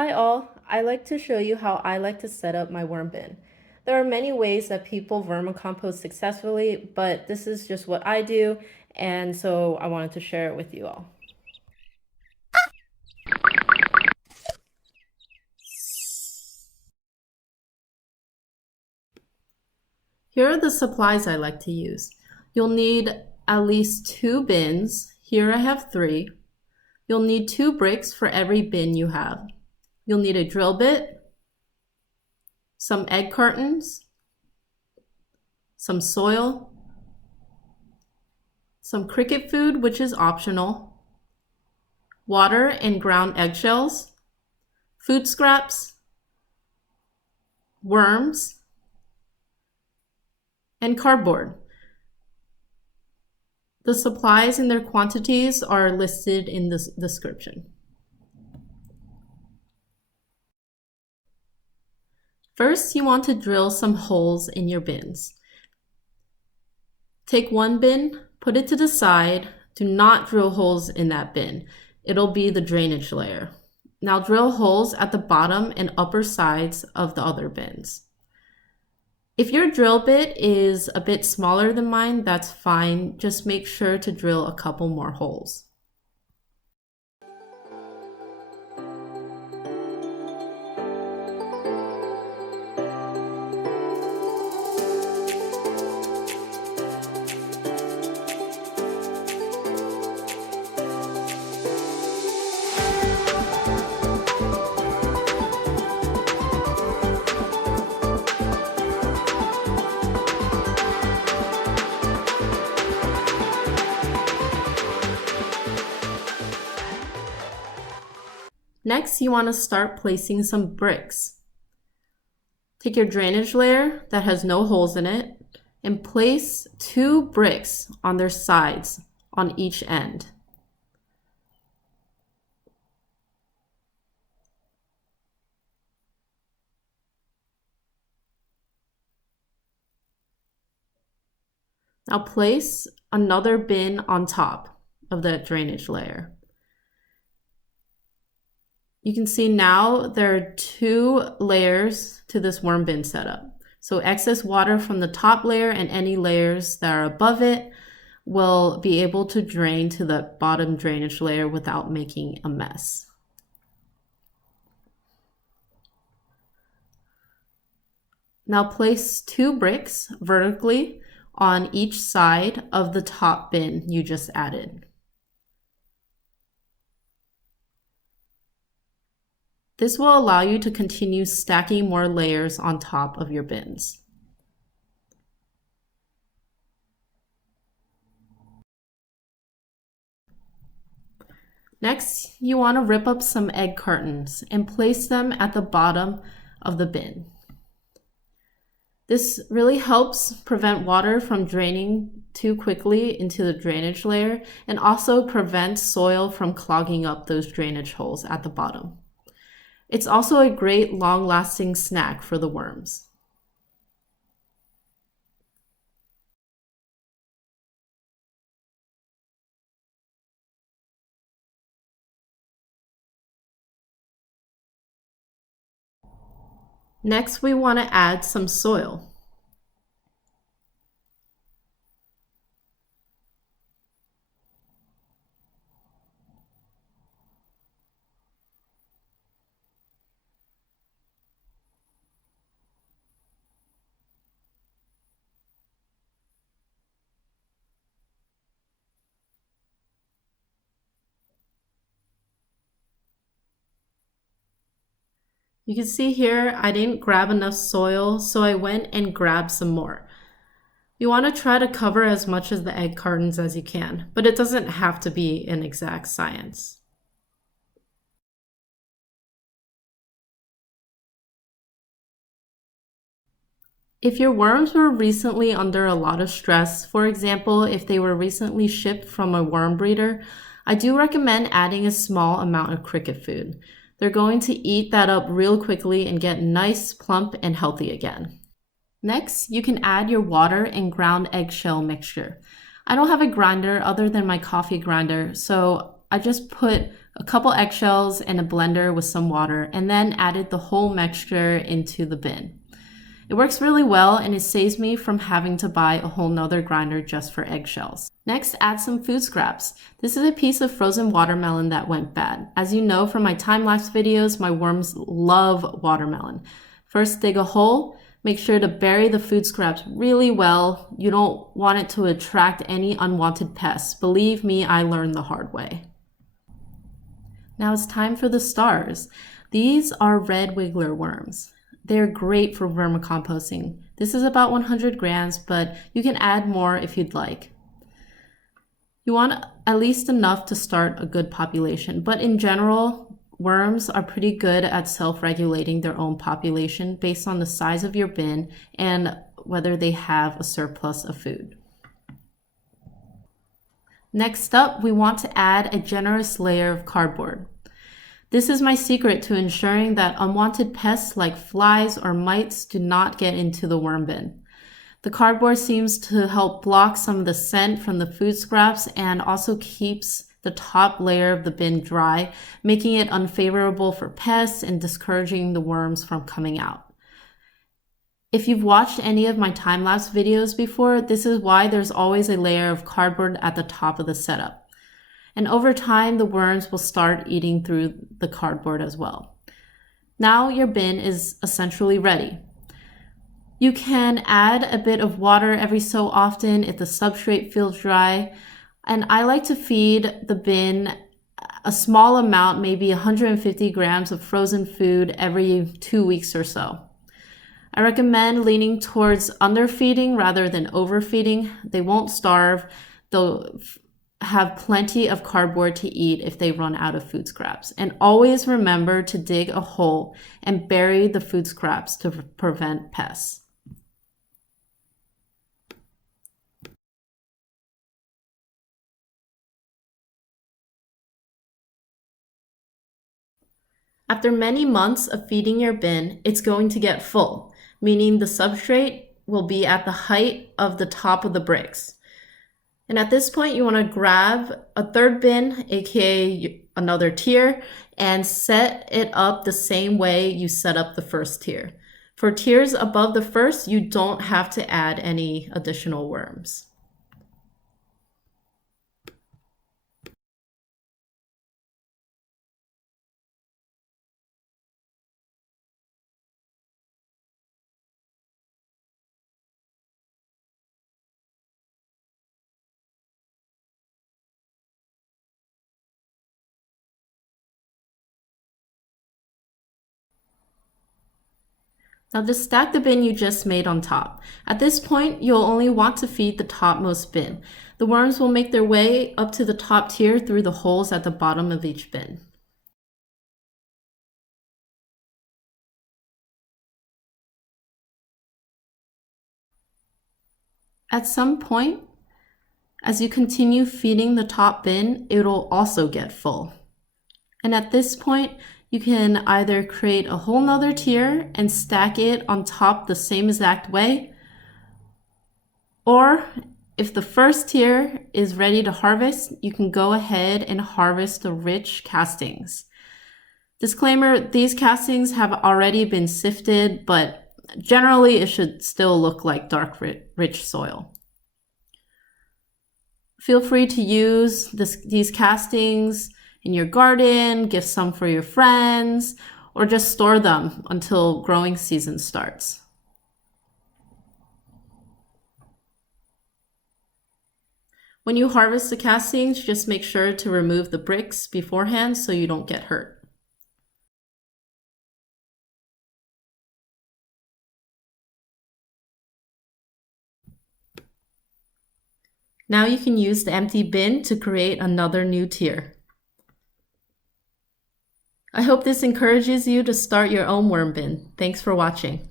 Hi all, I like to show you how I like to set up my worm bin. There are many ways that people vermicompost successfully, but this is just what I do, and so I wanted to share it with you all. Here are the supplies I like to use. You'll need at least 2 bins. Here I have 3. You'll need 2 bricks for every bin you have. You'll need a drill bit, some egg cartons, some soil, some cricket food, which is optional, water and ground eggshells, food scraps, worms, and cardboard. The supplies and their quantities are listed in the description. First, you want to drill some holes in your bins. Take one bin, put it to the side. Do not drill holes in that bin. It'll be the drainage layer. Now drill holes at the bottom and upper sides of the other bins. If your drill bit is a bit smaller than mine, that's fine. Just make sure to drill a couple more holes. Next, you want to start placing some bricks. Take your drainage layer that has no holes in it and place 2 bricks on their sides on each end. Now place another bin on top of the drainage layer. You can see now there are 2 layers to this worm bin setup. So excess water from the top layer and any layers that are above it will be able to drain to the bottom drainage layer without making a mess. Now place 2 bricks vertically on each side of the top bin you just added. This will allow you to continue stacking more layers on top of your bins. Next, you want to rip up some egg cartons and place them at the bottom of the bin. This really helps prevent water from draining too quickly into the drainage layer and also prevents soil from clogging up those drainage holes at the bottom. It's also a great long-lasting snack for the worms. Next, we want to add some soil. You can see here, I didn't grab enough soil, so I went and grabbed some more. You want to try to cover as much of the egg cartons as you can, but it doesn't have to be an exact science. If your worms were recently under a lot of stress, for example, if they were recently shipped from a worm breeder, I do recommend adding a small amount of cricket food. They're going to eat that up real quickly and get nice, plump, and healthy again. Next, you can add your water and ground eggshell mixture. I don't have a grinder other than my coffee grinder, so I just put a couple eggshells, and a blender with some water, and then added the whole mixture into the bin. It works really well and it saves me from having to buy a whole nother grinder just for eggshells. Next, add some food scraps. This is a piece of frozen watermelon that went bad. As you know from my time-lapse videos, my worms love watermelon. First, dig a hole. Make sure to bury the food scraps really well. You don't want it to attract any unwanted pests. Believe me, I learned the hard way. Now it's time for the stars. These are red wiggler worms. They're great for vermicomposting. This is about 100 grams, but you can add more if you'd like. You want at least enough to start a good population, but in general, worms are pretty good at self-regulating their own population based on the size of your bin and whether they have a surplus of food. Next up, we want to add a generous layer of cardboard. This is my secret to ensuring that unwanted pests like flies or mites do not get into the worm bin. The cardboard seems to help block some of the scent from the food scraps and also keeps the top layer of the bin dry, making it unfavorable for pests and discouraging the worms from coming out. If you've watched any of my time-lapse videos before, this is why there's always a layer of cardboard at the top of the setup. And over time, the worms will start eating through the cardboard as well. Now your bin is essentially ready. You can add a bit of water every so often if the substrate feels dry. And I like to feed the bin a small amount, maybe 150 grams of frozen food every 2 weeks or so. I recommend leaning towards underfeeding rather than overfeeding. They won't starve. They'll have plenty of cardboard to eat if they run out of food scraps. And always remember to dig a hole and bury the food scraps to prevent pests. After many months of feeding your bin, it's going to get full, meaning the substrate will be at the height of the top of the bricks. And at this point, you want to grab a third bin, aka another tier, and set it up the same way you set up the first tier. For tiers above the first, you don't have to add any additional worms. Now just stack the bin you just made on top. At this point, you'll only want to feed the topmost bin. The worms will make their way up to the top tier through the holes at the bottom of each bin. At some point, as you continue feeding the top bin, it'll also get full. And at this point, you can either create a whole nother tier and stack it on top the same exact way, or if the first tier is ready to harvest, you can go ahead and harvest the rich castings. Disclaimer, these castings have already been sifted, but generally it should still look like dark, rich soil. Feel free to use these castings in your garden, give some for your friends, or just store them until growing season starts. When you harvest the castings, just make sure to remove the bricks beforehand so you don't get hurt. Now you can use the empty bin to create another new tier. I hope this encourages you to start your own worm bin. Thanks for watching.